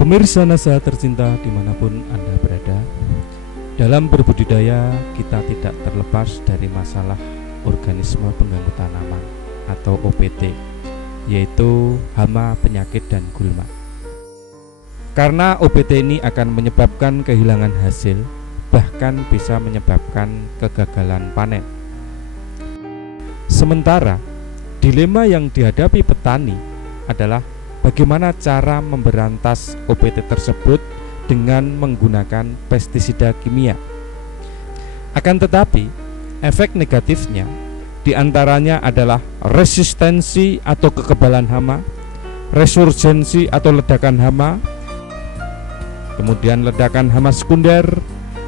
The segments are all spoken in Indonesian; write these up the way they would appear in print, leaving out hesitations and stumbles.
Pemirsa NASA tercinta dimanapun Anda berada, dalam berbudidaya kita tidak terlepas dari masalah organisme pengganggu tanaman atau OPT, yaitu hama, penyakit, dan gulma. Karena OPT ini akan menyebabkan kehilangan hasil, bahkan bisa menyebabkan kegagalan panen. Sementara dilema yang dihadapi petani adalah bagaimana cara memberantas OPT tersebut dengan menggunakan pestisida kimia. Akan tetapi, efek negatifnya diantaranya adalah resistensi atau kekebalan hama, resurgensi atau ledakan hama, kemudian ledakan hama sekunder,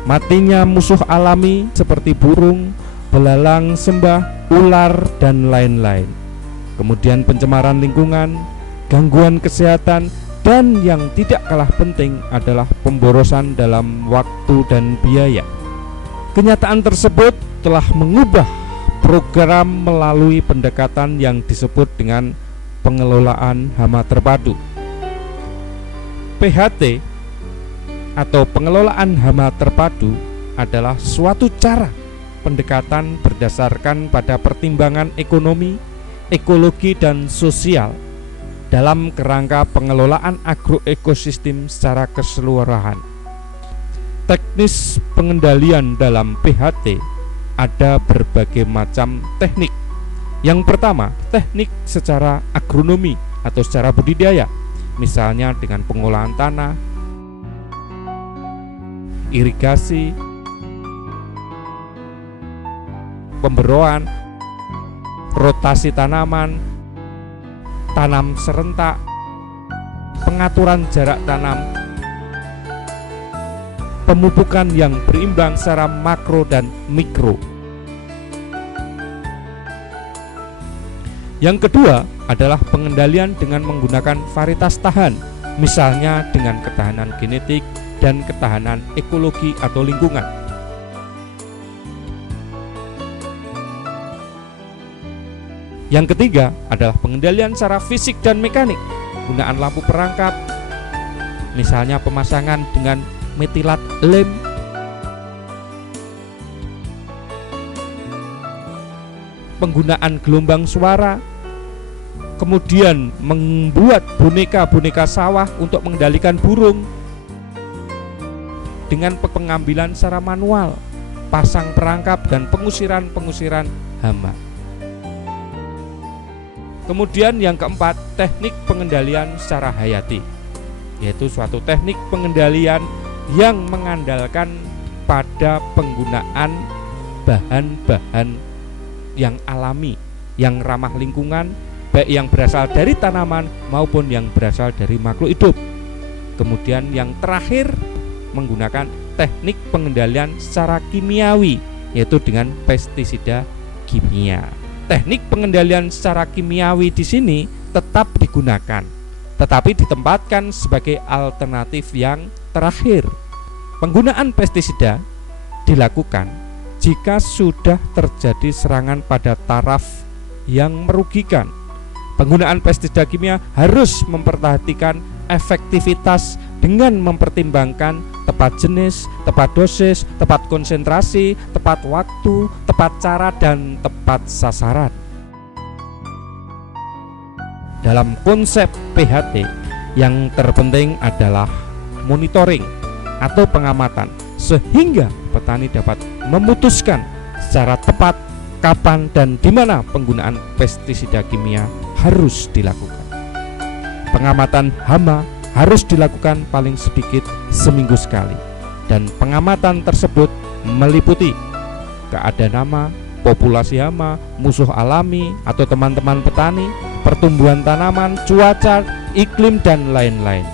matinya musuh alami seperti burung, belalang sembah, ular, dan lain-lain. Kemudian pencemaran lingkungan, gangguan kesehatan, dan yang tidak kalah penting adalah pemborosan dalam waktu dan biaya. Kenyataan tersebut telah mengubah program melalui pendekatan yang disebut dengan pengelolaan hama terpadu. PHT atau pengelolaan hama terpadu adalah suatu cara pendekatan berdasarkan pada pertimbangan ekonomi, ekologi, dan sosial dalam kerangka pengelolaan agroekosistem secara keseluruhan. Teknis pengendalian dalam PHT ada berbagai macam teknik. Yang pertama, teknik secara agronomi atau secara budidaya, misalnya dengan pengolahan tanah, irigasi, pemberoan, rotasi tanaman, tanam serentak, pengaturan jarak tanam, pemupukan yang berimbang secara makro dan mikro. Yang kedua adalah pengendalian dengan menggunakan varietas tahan, misalnya dengan ketahanan genetik dan ketahanan ekologi atau lingkungan. Yang ketiga adalah pengendalian secara fisik dan mekanik, penggunaan lampu perangkap, misalnya pemasangan dengan metilat lem, penggunaan gelombang suara, kemudian membuat boneka-boneka sawah untuk mengendalikan burung dengan pengambilan secara manual, pasang perangkap, dan pengusiran hama. Kemudian yang keempat, teknik pengendalian secara hayati, yaitu suatu teknik pengendalian yang mengandalkan pada penggunaan bahan-bahan yang alami, yang ramah lingkungan, baik yang berasal dari tanaman maupun yang berasal dari makhluk hidup. Kemudian yang terakhir, menggunakan teknik pengendalian secara kimiawi, yaitu dengan pestisida kimia. Teknik pengendalian secara kimiawi di sini tetap digunakan, tetapi ditempatkan sebagai alternatif yang terakhir. Penggunaan pestisida dilakukan jika sudah terjadi serangan pada taraf yang merugikan. Penggunaan pestisida kimia harus memperhatikan efektivitas dengan mempertimbangkan tepat jenis, tepat dosis, tepat konsentrasi, tepat waktu, tepat cara, dan tepat sasaran. Dalam konsep PHT, yang terpenting adalah monitoring atau pengamatan, sehingga petani dapat memutuskan secara tepat kapan dan di mana penggunaan pestisida kimia harus dilakukan. Pengamatan hama harus dilakukan paling sedikit seminggu sekali, dan pengamatan tersebut meliputi keadaan hama, populasi hama, musuh alami atau teman-teman petani, pertumbuhan tanaman, cuaca, iklim, dan lain-lain.